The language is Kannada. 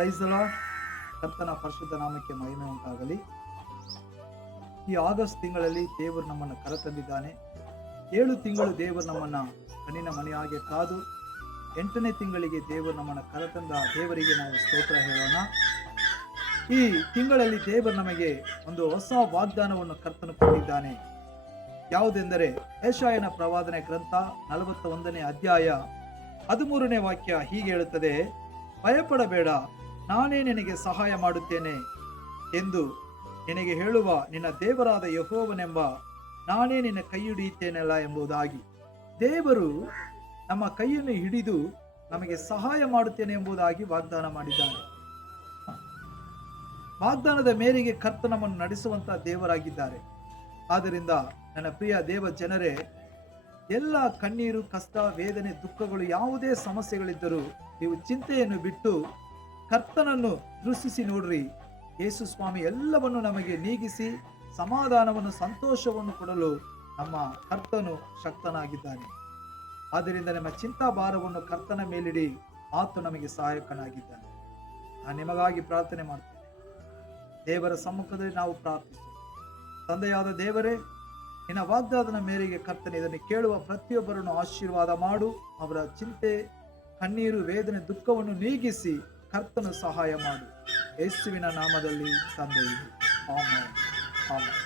Praise the lord. ಕರ್ತನ ಪರಿಶುದ್ಧ ನಾಮಕ್ಕೆ ಮಹಿಮೆ ಉಂಟಾಗಲಿ. ಈ ಆಗಸ್ಟ್ ತಿಂಗಳಲ್ಲಿ ದೇವರು ನಮ್ಮನ್ನು ಕರೆತಂದಿದ್ದಾನೆ. 7 ತಿಂಗಳು ದೇವರು ನಮ್ಮನ್ನು ಕಣ್ಣಿನ ಮನೆಯಾಗೆ ಕಾದು 8ನೇ ತಿಂಗಳಿಗೆ ದೇವರು ನಮ್ಮನ್ನು ಕರೆತಂದ ದೇವರಿಗೆ ನಾವು ಸ್ತೋತ್ರ ಹೇಳೋಣ. ಈ ತಿಂಗಳಲ್ಲಿ ದೇವರು ನಮಗೆ ಒಂದು ಹೊಸ ವಾಗ್ದಾನವನ್ನು ಕರ್ತನು ಕೊಟ್ಟಿದ್ದಾನೆ. ಯಾವುದೆಂದರೆ ಯೆಶಾಯನ ಪ್ರವಾದನೆ ಗ್ರಂಥ 41ನೇ ಅಧ್ಯಾಯ 13ನೇ ವಾಕ್ಯ ಹೀಗೆ ಹೇಳುತ್ತದೆ, ಭಯಪಡಬೇಡ, ನಾನೇ ನಿನಗೆ ಸಹಾಯ ಮಾಡುತ್ತೇನೆ ಎಂದು ನಿನಗೆ ಹೇಳುವ ನಿನ್ನ ದೇವರಾದ ಯೆಹೋವನೆಂಬ ನಾನೇ ನಿನ್ನ ಕೈ ಹಿಡಿಯುತ್ತೇನಲ್ಲ ಎಂಬುದಾಗಿ. ದೇವರು ನಮ್ಮ ಕೈಯನ್ನು ಹಿಡಿದು ನಮಗೆ ಸಹಾಯ ಮಾಡುತ್ತೇನೆ ಎಂಬುದಾಗಿ ವಾಗ್ದಾನ ಮಾಡಿದ್ದಾನೆ. ವಾಗ್ದಾನದ ಮೇರೆಗೆ ಕರ್ತನು ನಮ್ಮನ್ನು ನಡೆಸುವಂತಹ ದೇವರಾಗಿದ್ದಾರೆ. ಆದ್ದರಿಂದ ನನ್ನ ಪ್ರಿಯ ದೇವ ಜನರೇ, ಎಲ್ಲ ಕಣ್ಣೀರು, ಕಷ್ಟ, ವೇದನೆ, ದುಃಖಗಳು, ಯಾವುದೇ ಸಮಸ್ಯೆಗಳಿದ್ದರೂ ನೀವು ಚಿಂತೆಯನ್ನು ಬಿಟ್ಟು ಕರ್ತನನ್ನು ದೃಷ್ಟಿಸಿ ನೋಡ್ರಿ. ಯೇಸು ಸ್ವಾಮಿ ಎಲ್ಲವನ್ನು ನಮಗೆ ನೀಗಿಸಿ ಸಮಾಧಾನವನ್ನು, ಸಂತೋಷವನ್ನು ಕೊಡಲು ನಮ್ಮ ಕರ್ತನು ಶಕ್ತನಾಗಿದ್ದಾನೆ. ಆದ್ದರಿಂದ ನಮ್ಮ ಚಿಂತಾಭಾರವನ್ನು ಕರ್ತನ ಮೇಲಿಡಿ, ಆತ ನಮಗೆ ಸಹಾಯಕನಾಗಿದ್ದಾನೆ. ನಾನು ನಿಮಗಾಗಿ ಪ್ರಾರ್ಥನೆ ಮಾಡ್ತೇನೆ. ದೇವರ ಸಮ್ಮುಖದಲ್ಲಿ ನಾವು ಪ್ರಾರ್ಥಿಸೋಣ. ತಂದೆಯಾದ ದೇವರೇ, ನಿನ್ನ ವಾಗ್ದಾನದ ಮೇರೆಗೆ ಕರ್ತನೆ ಇದನ್ನು ಕೇಳುವ ಪ್ರತಿಯೊಬ್ಬರನ್ನು ಆಶೀರ್ವಾದ ಮಾಡು. ಅವರ ಚಿಂತೆ, ಕಣ್ಣೀರು, ವೇದನೆ, ದುಃಖವನ್ನು ನೀಗಿಸಿ ಕರ್ತನು ಸಹಾಯ ಮಾಡು. ಯೇಸುವಿನ ನಾಮದಲ್ಲಿ ತಂದೆಯೇ, ಆಮೆನ್. ಆಮೆನ್.